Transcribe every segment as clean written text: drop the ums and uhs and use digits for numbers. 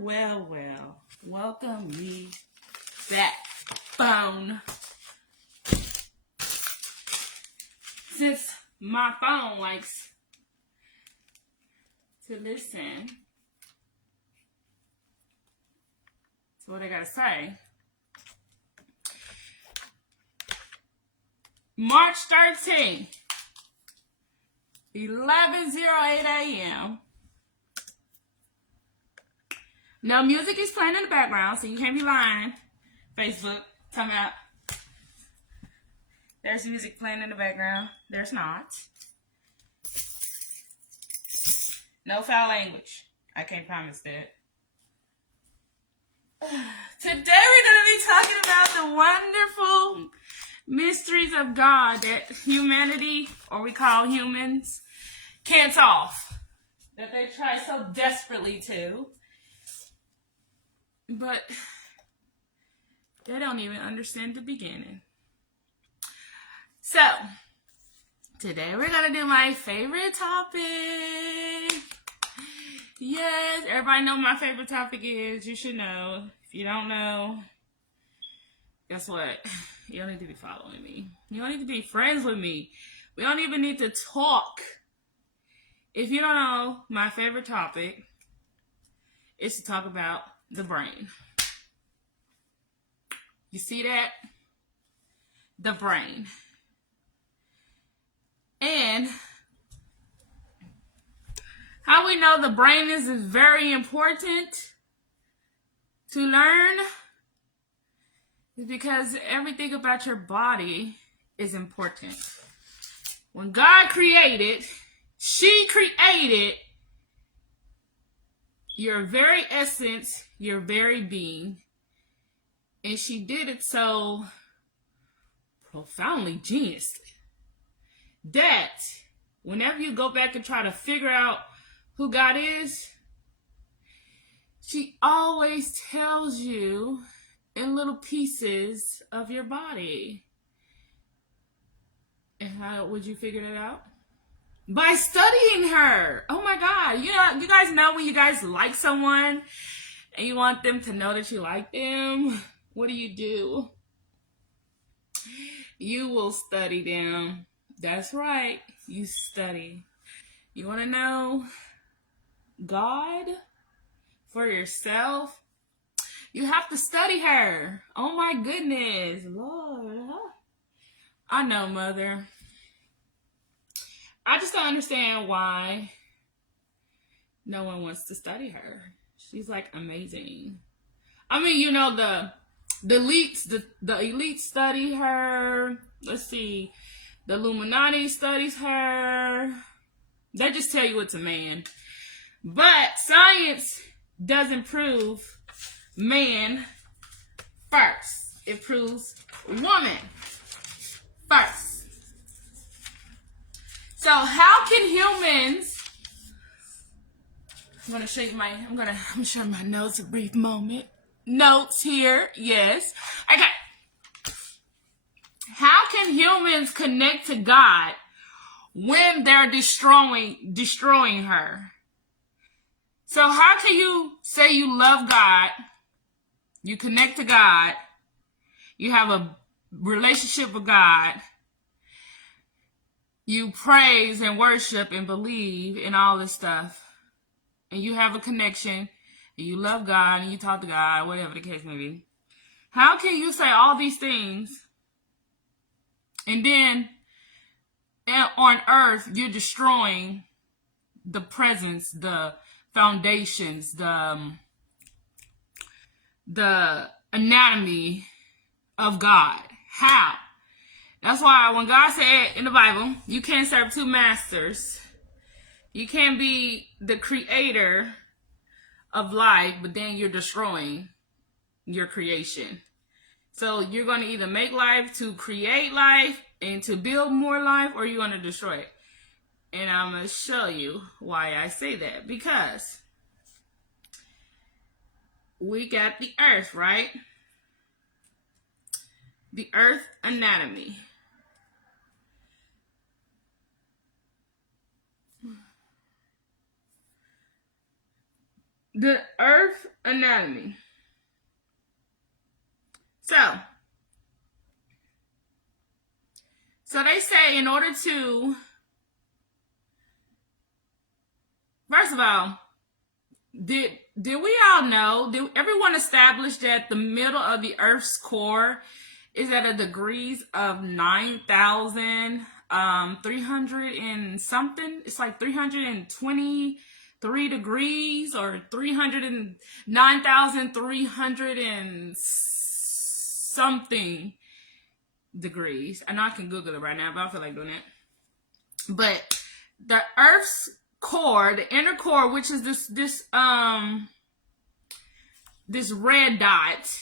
Well. Welcome me back, phone. Since my phone likes to listen to what I gotta say. March 13th, 11:08 a.m. No music is playing in the background, so you can't be lying. Facebook, talking about there's music playing in the background. There's not. No foul language. I can't promise that. Today we're going to be talking about the wonderful mysteries of God that humanity, or we call humans, can't solve. That they try so desperately to. But they don't even understand the beginning. So, today we're going to do my favorite topic. Yes, everybody know what my favorite topic is. You should know. If you don't know, guess what? You don't need to be following me. You don't need to be friends with me. We don't even need to talk. If you don't know, my favorite topic is to talk about the brain. You see that? The brain. And how we know the brain is very important to learn is because everything about your body is important. When God created, she created your very essence, your very being, and she did it so profoundly geniusly that whenever you go back and try to figure out who God is, she always tells you in little pieces of your body. And how would you figure that out? By studying her. Oh my God. You guys know when you guys like someone and you want them to know that you like them, what do? You will study them. That's right. You study. You want to know God for yourself? You have to study her. Oh my goodness. Lord. I know, Mother. I just don't understand why no one wants to study her. She's like amazing. I mean, the elites study her. Let's see. The Illuminati studies her. They just tell you it's a man. But science doesn't prove man first. It proves woman first. So how can humans... I'm showing my notes a brief moment. Notes here, yes. Okay. How can humans connect to God when they're destroying her? So how can you say you love God, you connect to God, you have a relationship with God, you praise and worship and believe in all this stuff, and you have a connection, and you love God, and you talk to God, whatever the case may be. How can you say all these things, and then on earth, you're destroying the presence, the foundations, the anatomy of God? How? That's why when God said in the Bible, you can't serve two masters. You can't be the creator of life, but then you're destroying your creation. So you're going to either make life to create life and to build more life, or you're going to destroy it. And I'm going to show you why I say that. Because we got the earth, right? The earth anatomy. The Earth anatomy. So they say in order to, first of all, did we all know, did everyone establish that the middle of the Earth's core is at a degrees of 9,300 and something? It's like 323 degrees or 309,300 and something degrees. I know I can Google it right now, but I don't feel like doing it. But the Earth's core, the inner core, which is this red dot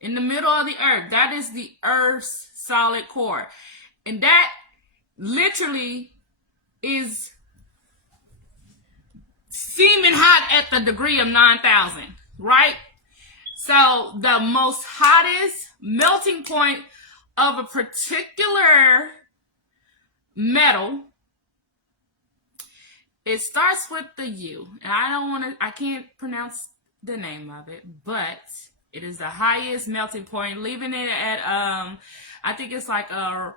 in the middle of the Earth, that is the Earth's solid core. And that literally is steaming hot at the degree of 9,000, right? So the most hottest melting point of a particular metal, it starts with the U. And I can't pronounce the name of it, but it is the highest melting point, leaving it at, I think it's like a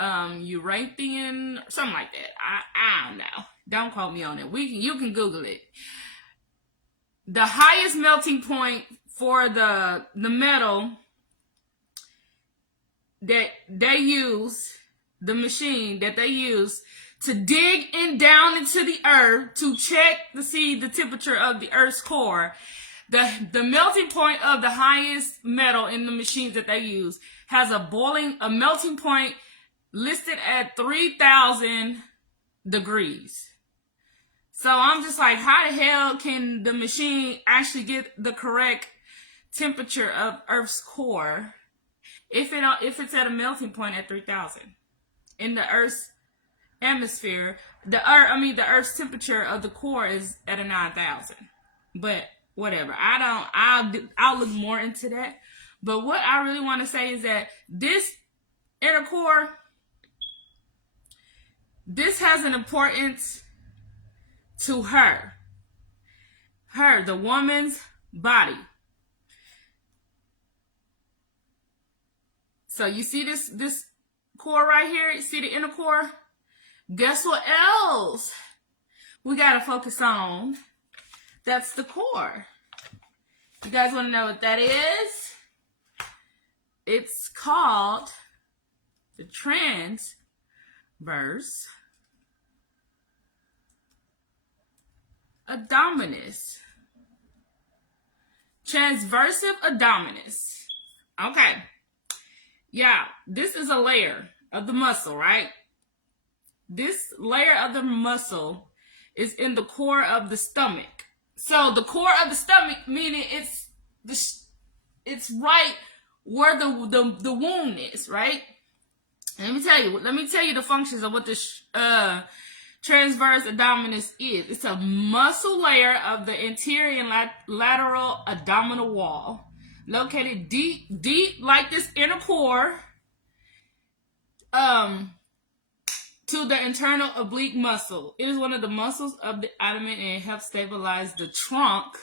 Urathian, something like that. I don't know. Don't quote me on it. You can Google it. The highest melting point for the metal that they use, the machine that they use to dig down into the Earth to check to see the temperature of the Earth's core. The melting point of the highest metal in the machines that they use has a melting point listed at 3,000 degrees. So I'm just like, how the hell can the machine actually get the correct temperature of Earth's core if it's at a melting point at 3,000 in the Earth's atmosphere? The Earth's temperature of the core is at a 9,000. But whatever, I'll look more into that. But what I really want to say is that this inner core, this has an importance to her, the woman's body. So you see this core right here? You see the inner core? Guess what else we got to focus on? That's the core. You guys want to know what that is? It's called the transverse abdominis. Transversive abdominis. Okay. Yeah, this is a layer of the muscle, right? This layer of the muscle is in the core of the stomach. So the core of the stomach, meaning it's right where the wound is, right? Let me tell you the functions of what this transverse abdominis is. It's a muscle layer of the anterior and lateral abdominal wall, located deep like this inner core, to the internal oblique muscle. It is one of the muscles of the abdomen and it helps stabilize the trunk.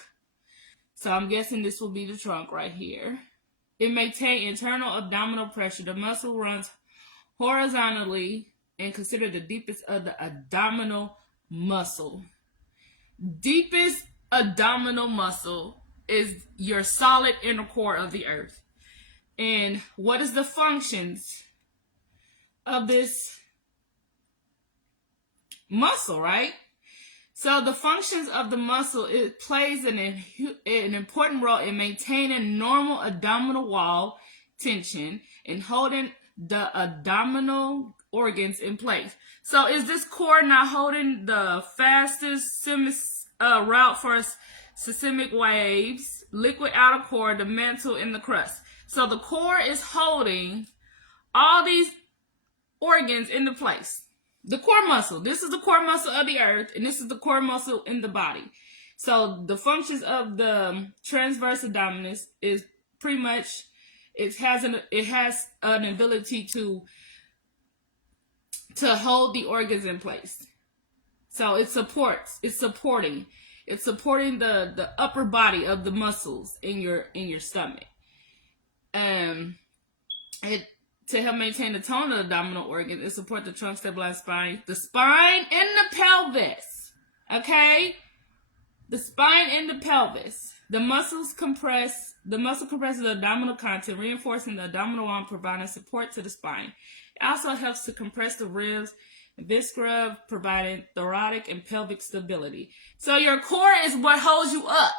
So I'm guessing this will be the trunk right here. It maintains internal abdominal pressure. The muscle runs horizontally and considered the deepest of the abdominal muscle. Deepest abdominal muscle is your solid inner core of the earth. And what is the functions of this muscle, right? So the functions of the muscle, it plays an important role in maintaining normal abdominal wall tension and holding the abdominal organs in place. So is this core not holding the fastest route for systemic waves, liquid outer core, the mantle, and the crust? So the core is holding all these organs into place. The core muscle. This is the core muscle of the earth, and this is the core muscle in the body. So the functions of the transverse abdominis is pretty much it has an ability to hold the organs in place. So it's supporting. It's supporting the upper body of the muscles in your stomach. It to help maintain the tone of the abdominal organ. It supports the trunk, stabilize spine, the spine and the pelvis. Okay, the spine and the pelvis. The muscle compresses the abdominal content, reinforcing the abdominal wall, providing support to the spine. It also helps to compress the ribs and viscera, providing thoracic and pelvic stability. So your core is what holds you up.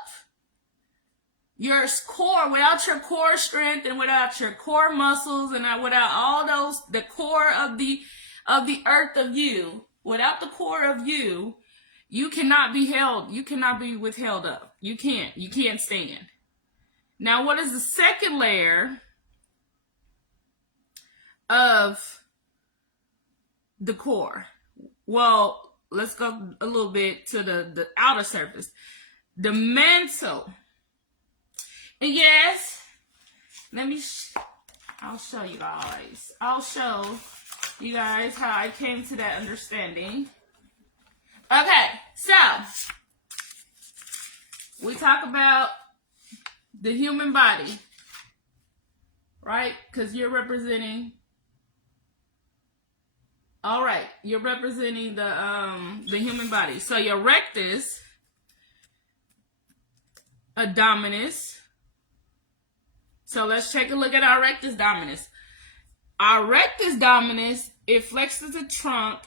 Your core, without your core strength and without your core muscles and without all those, the core of the earth of you, without the core of you, you cannot be held. You cannot be withheld up. You can't stand. Now, what is the second layer of the core? Well, let's go a little bit to the outer surface. The mantle. And yes, I'll show you guys. I'll show you guys how I came to that understanding. Okay, so we talk about the human body, right? Because you're representing. All right, you're representing the human body. So your rectus abdominis. So let's take a look at our rectus abdominis. Our rectus abdominis, it flexes the trunk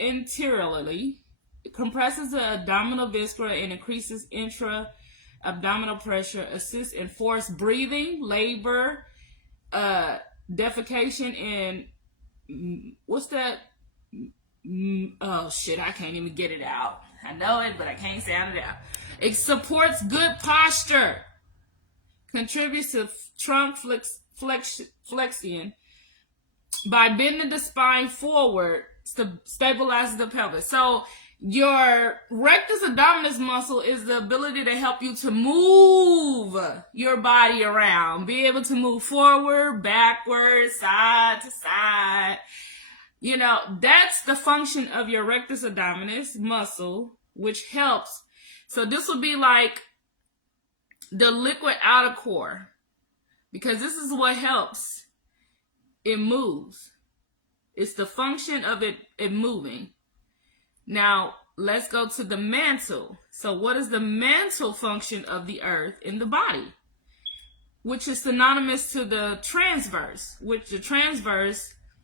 anteriorly. It compresses the abdominal viscera and increases intra-abdominal pressure, assists in forced breathing, labor, defecation, and what's that? Oh shit, I can't even get it out. I know it, but I can't sound it out. It supports good posture, contributes to trunk flexion by bending the spine forward, stabilizes the pelvis. So your rectus abdominis muscle is the ability to help you to move your body around, be able to move forward, backward, side to side. You know, that's the function of your rectus abdominis muscle, which helps. So this will be like the liquid outer core, because this is what helps it moves. It's the function of it moving. Now, let's go to the mantle. So what is the mantle function of the earth in the body? Which is synonymous to the transverse, which the transverse